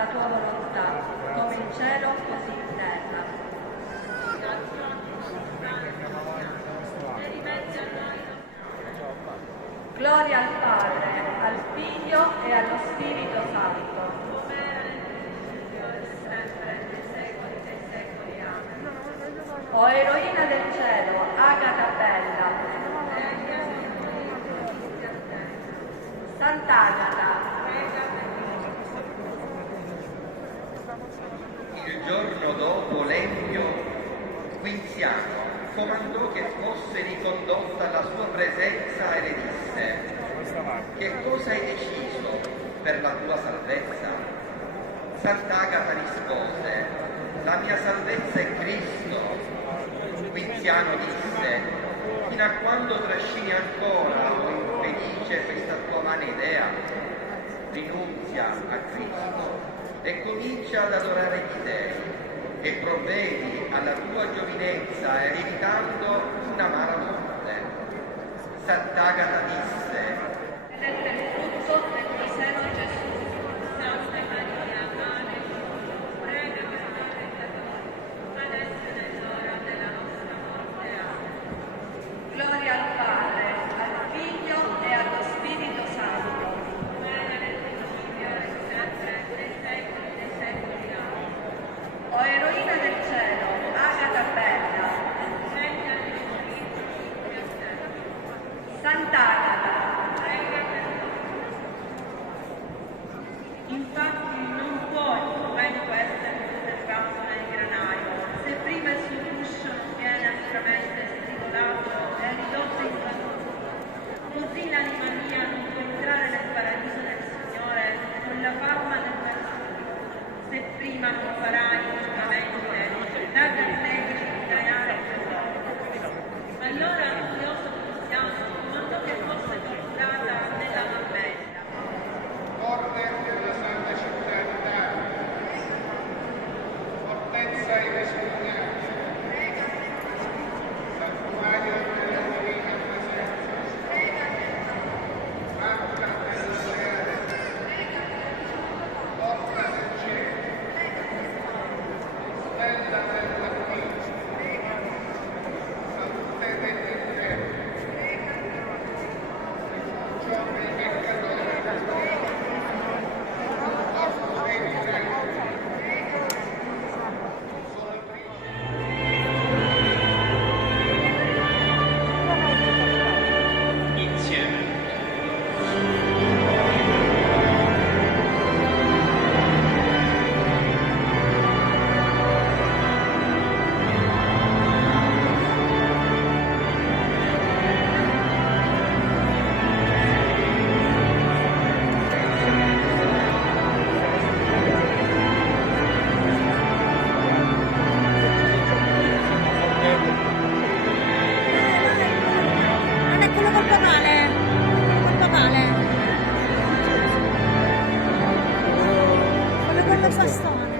la tua volontà, come in cielo così in terra. Gloria al Padre, al Figlio e allo Spirito Santo. O eroina del cielo, Agata bella, Sant'Agata. Il giorno dopo l'Empio Quinziano comandò che fosse ricondotta alla sua presenza e le disse: che cosa hai deciso per la tua salvezza? Sant'Agata rispose: la mia salvezza è Cristo. Quinziano disse: fino a quando trascini ancora o infelice questa tua vana idea? Rinunzia a Cristo e comincia ad adorare gli dei e provvedi alla tua giovinezza evitando una mala morte. Sant'Agata disse: Benedetto il frutto del tuo seno, Gesù. Santa Maria, Madre Tua, prega per noi peccatori, adesso è l'ora della nostra morte. Amen. Gloria al Padre, al Figlio e allo Spirito Santo. O eroina del cielo, Agata bella, Sant'Agata. Infatti non può il tuo mento essere conservato nel granaio, se prima il suo guscio non viene aspramente stritolato e ridotto in saluto. Così l'anima mia non può entrare nel paradiso del Signore con la fama del paradiso. Se prima non farai giustamente, da negri incagliare il tuo corpo. Allora l'odioso cristiano comandò che fosse torturata nella Marbella. Porte della Santa Città d'Italia, fortezza inesuperabile, santuario della Divina Presenza, Marca della Sera, porta del cielo, stella della Pisa, salute dell'inferno, rifugio dei peccatori. insieme. Non è quello col papale, col papale. Quello con il bastone.